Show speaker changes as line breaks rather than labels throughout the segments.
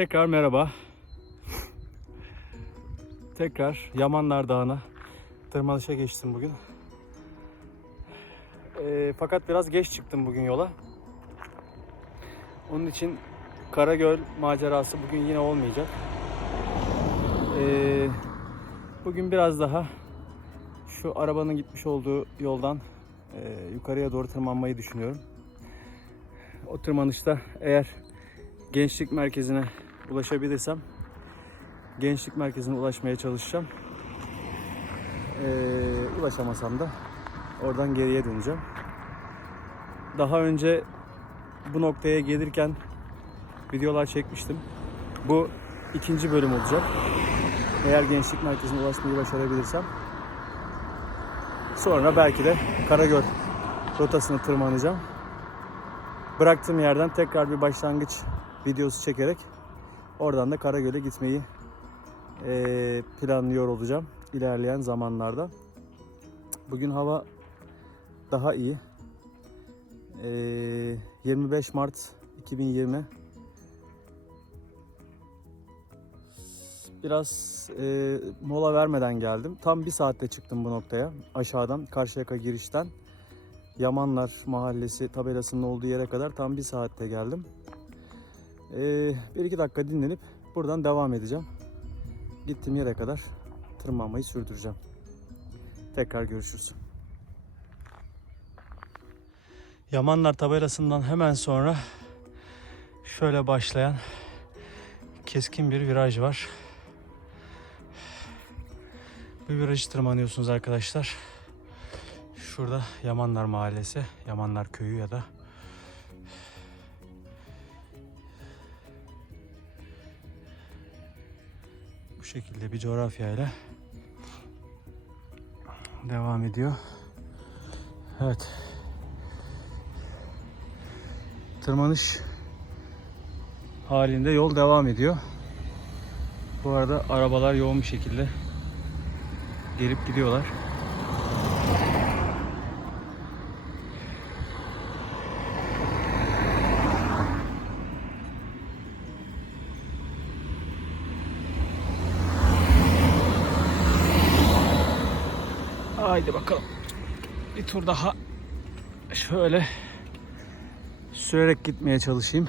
Tekrar merhaba. Tekrar Yamanlar Dağı'na tırmanışa geçtim bugün. Ee, fakat biraz geç çıktım bugün yola. Onun için Karagöl macerası bugün yine olmayacak. Ee, bugün biraz daha şu arabanın gitmiş olduğu yoldan e, yukarıya doğru tırmanmayı düşünüyorum. O tırmanışta eğer gençlik merkezine ulaşabilirsem gençlik merkezine ulaşmaya çalışacağım. Ee, ulaşamasam da oradan geriye döneceğim. Daha önce bu noktaya gelirken videolar çekmiştim. Bu ikinci bölüm olacak. Eğer gençlik merkezine ulaşmayı başarabilirsem. Sonra belki de Karagöl rotasını tırmanacağım. Bıraktığım yerden tekrar bir başlangıç videosu çekerek oradan da Karagöl'e gitmeyi eee, planlıyor olacağım ilerleyen zamanlarda. Bugün hava daha iyi. Eee, 25 Mart 2020 biraz eee, mola vermeden geldim. Tam bir saatte çıktım bu noktaya. Aşağıdan Karşıyaka girişten Yamanlar Mahallesi tabelasının olduğu yere kadar tam bir saatte geldim. Ee, bir iki dakika dinlenip buradan devam edeceğim. Gittiğim yere kadar tırmanmayı sürdüreceğim. Tekrar görüşürüz. Yamanlar tabelasından hemen sonra şöyle başlayan keskin bir viraj var. Bu virajı tırmanıyorsunuz arkadaşlar. Şurada Yamanlar Mahallesi, Yamanlar Köyü ya da şekilde bir coğrafyayla devam ediyor. Evet. Tırmanış halinde yol devam ediyor. Bu arada arabalar yoğun bir şekilde gelip gidiyorlar. Bir tur daha şöyle sürerek gitmeye çalışayım.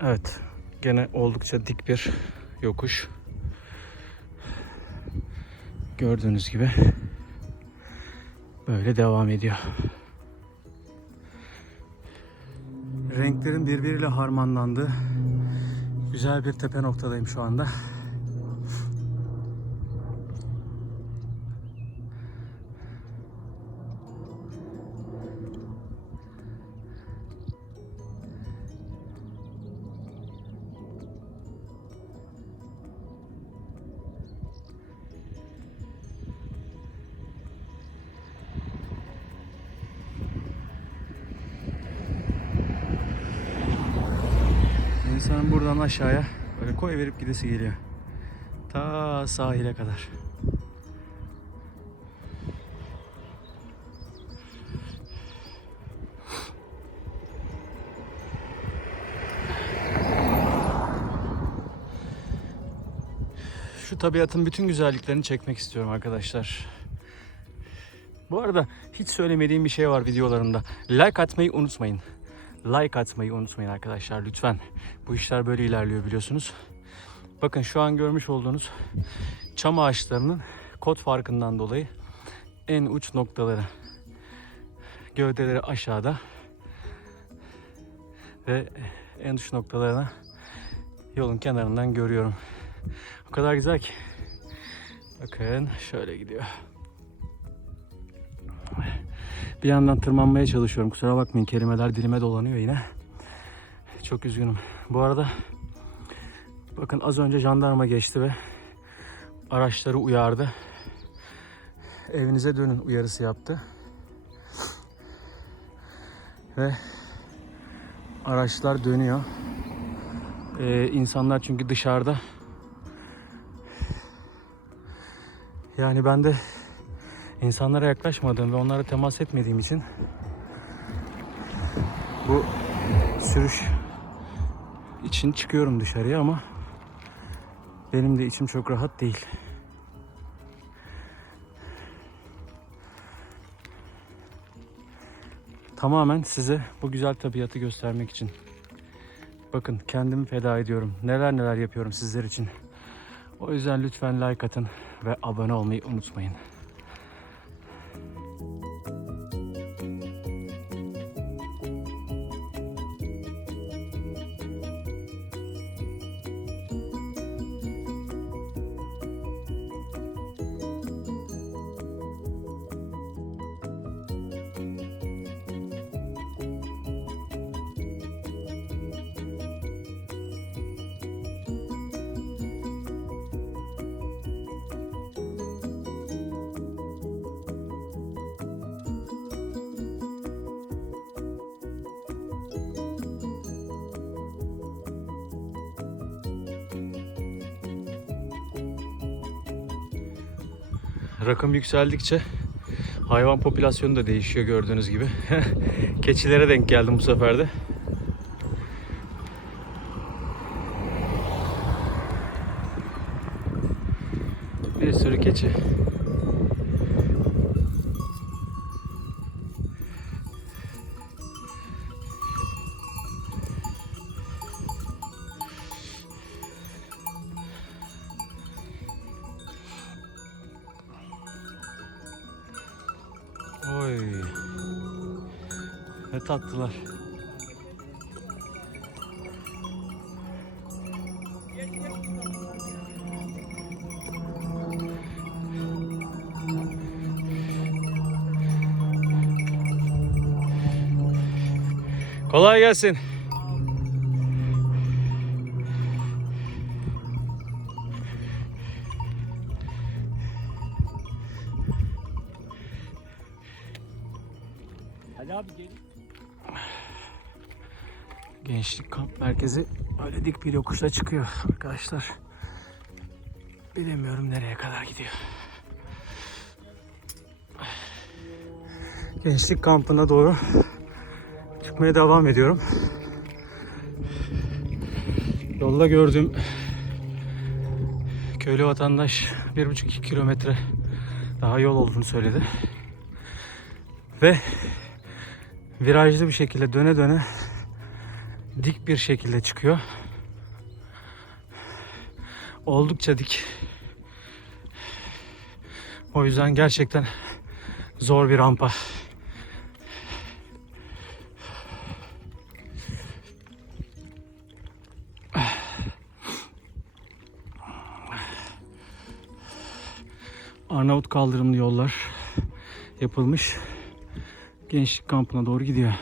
Evet. Gene oldukça dik bir yokuş. Gördüğünüz gibi böyle devam ediyor. Renklerin birbiriyle harmanlandığı güzel bir tepe noktadayım şu anda. Buradan aşağıya böyle koy verip gidesi geliyor. Ta sahile kadar. Şu tabiatın bütün güzelliklerini çekmek istiyorum arkadaşlar. Bu arada hiç söylemediğim bir şey var videolarımda. Like atmayı unutmayın like atmayı unutmayın arkadaşlar lütfen. Bu işler böyle ilerliyor biliyorsunuz. Bakın şu an görmüş olduğunuz çam ağaçlarının kod farkından dolayı en uç noktaları. Gövdeleri aşağıda ve en uç noktalarına yolun kenarından görüyorum. O kadar güzel ki. Bakın şöyle gidiyor. Bir yandan tırmanmaya çalışıyorum. Kusura bakmayın kelimeler dilime dolanıyor yine. Çok üzgünüm. Bu arada bakın az önce jandarma geçti ve araçları uyardı. Evinize dönün uyarısı yaptı. Ve araçlar dönüyor. Ee, insanlar çünkü dışarıda Yani ben de insanlara yaklaşmadığım ve onlara temas etmediğim için bu sürüş için çıkıyorum dışarıya ama benim de içim çok rahat değil. Tamamen size bu güzel tabiatı göstermek için. Bakın kendimi feda ediyorum. Neler neler yapıyorum sizler için. O yüzden lütfen like atın ve abone olmayı unutmayın. Rakım yükseldikçe hayvan popülasyonu da değişiyor gördüğünüz gibi. Keçilere denk geldim bu sefer de. Tatlılar. Kolay gelsin. Dik bir yokuşla çıkıyor arkadaşlar. Bilemiyorum nereye kadar gidiyor. Gençlik kampına doğru çıkmaya devam ediyorum. Yolda gördüğüm köylü vatandaş bir buçuk iki kilometre daha yol olduğunu söyledi. Ve virajlı bir şekilde döne döne dik bir şekilde çıkıyor. Oldukça dik. O yüzden gerçekten zor bir rampa. Arnavut kaldırımlı yollar yapılmış. Gençlik kampına doğru gidiyor.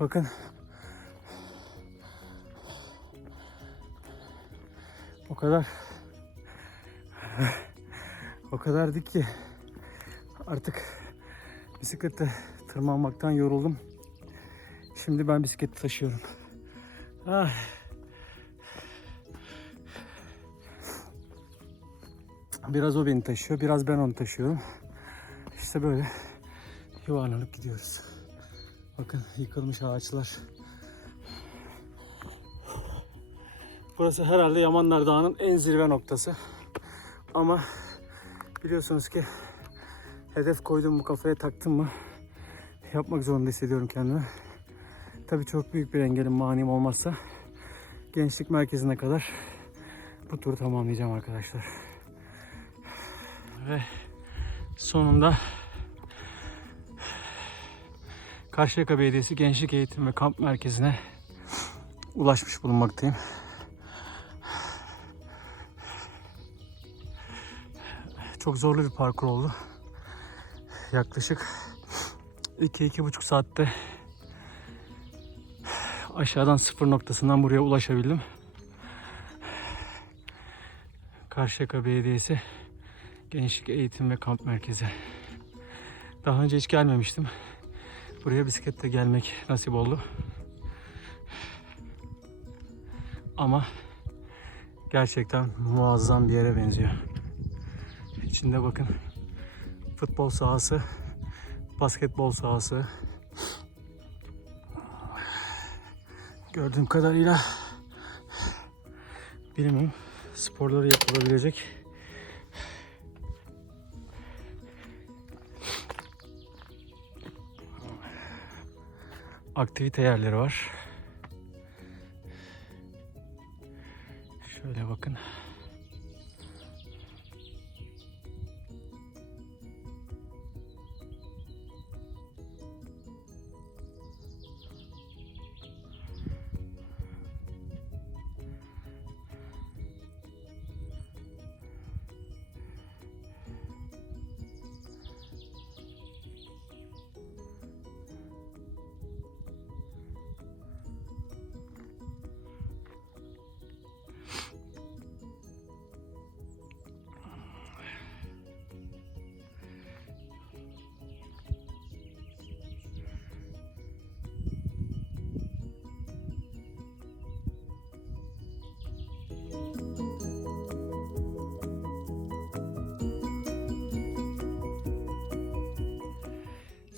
Bakın. O kadar o kadar dik ki artık bisiklette tırmanmaktan yoruldum. Şimdi ben bisikleti taşıyorum. Ah. Biraz o beni taşıyor, biraz ben onu taşıyorum. İşte böyle yuvarlanıp gidiyoruz. Bakın yıkılmış ağaçlar. Burası herhalde Yamanlar Dağı'nın en zirve noktası. Ama biliyorsunuz ki hedef koydum bu kafaya taktım mı yapmak zorunda hissediyorum kendimi. Tabii çok büyük bir engelim manim olmazsa gençlik merkezine kadar bu turu tamamlayacağım arkadaşlar. Ve sonunda Karşıyaka Belediyesi Gençlik Eğitim ve Kamp Merkezi'ne ulaşmış bulunmaktayım. Çok zorlu bir parkur oldu. Yaklaşık 2-2,5 saatte aşağıdan sıfır noktasından buraya ulaşabildim. Karşıyaka Belediyesi Gençlik Eğitim ve Kamp Merkezi. Daha önce hiç gelmemiştim. Buraya bisikletle gelmek nasip oldu. Ama gerçekten muazzam bir yere benziyor. İçinde bakın futbol sahası, basketbol sahası. Gördüğüm kadarıyla bilimum sporları yapılabilecek aktivite yerleri var. Şöyle bakın.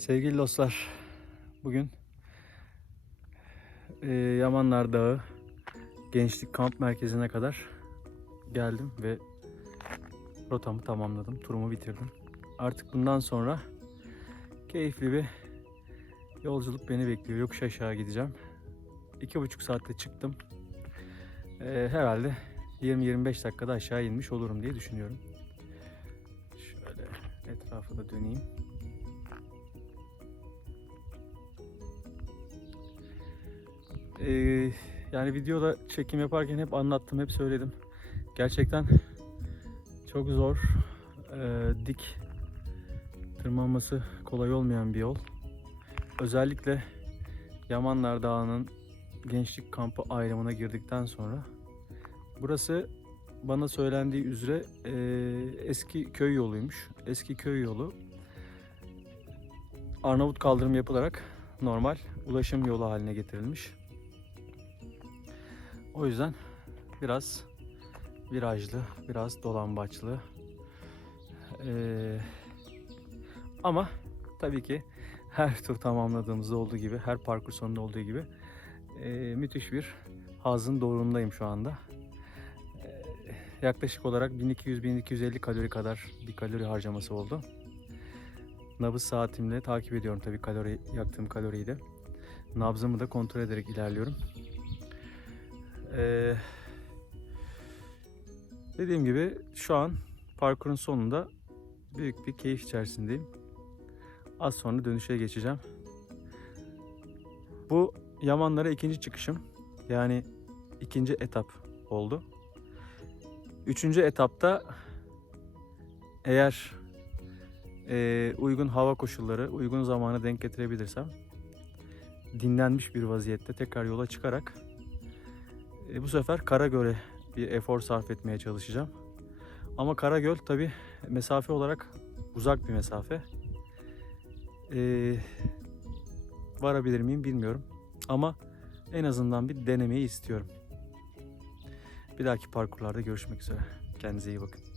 Sevgili dostlar, bugün eee, Yamanlar Dağı Gençlik Kamp Merkezi'ne kadar geldim ve rotamı tamamladım, turumu bitirdim. Artık bundan sonra keyifli bir yolculuk beni bekliyor. Yokuş aşağı gideceğim. İki buçuk saatte çıktım. Eee, herhalde 20-25 dakikada aşağı inmiş olurum diye düşünüyorum. Şöyle etrafı da döneyim. Ee, yani videoda çekim yaparken hep anlattım, hep söyledim. Gerçekten çok zor, ee, dik tırmanması kolay olmayan bir yol. Özellikle Yamanlar Dağı'nın gençlik kampı ayrımına girdikten sonra burası bana söylendiği üzere ee, eski köy yoluymuş. Eski köy yolu Arnavut kaldırım yapılarak normal ulaşım yolu haline getirilmiş. O yüzden biraz virajlı, biraz dolambaçlı. Ee, ama tabii ki her tur tamamladığımızda olduğu gibi, her parkur sonunda olduğu gibi ee, müthiş bir hazın doğrundayım şu anda. Ee, yaklaşık olarak 1200-1250 kalori kadar bir kalori harcaması oldu. Nabız saatimle takip ediyorum tabii kalori yaktığım kaloriyi de. Nabzımı da kontrol ederek ilerliyorum. Ee, dediğim gibi şu an parkurun sonunda büyük bir keyif içerisindeyim. Az sonra dönüşe geçeceğim. Bu Yamanlara ikinci çıkışım. Yani ikinci etap oldu. Üçüncü etapta eğer e, uygun hava koşulları, uygun zamanı denk getirebilirsem dinlenmiş bir vaziyette tekrar yola çıkarak e, bu sefer Karagöl'e bir efor sarf etmeye çalışacağım. Ama Karagöl tabi mesafe olarak uzak bir mesafe. E, varabilir miyim bilmiyorum. Ama en azından bir denemeyi istiyorum. Bir dahaki parkurlarda görüşmek üzere. Kendinize iyi bakın.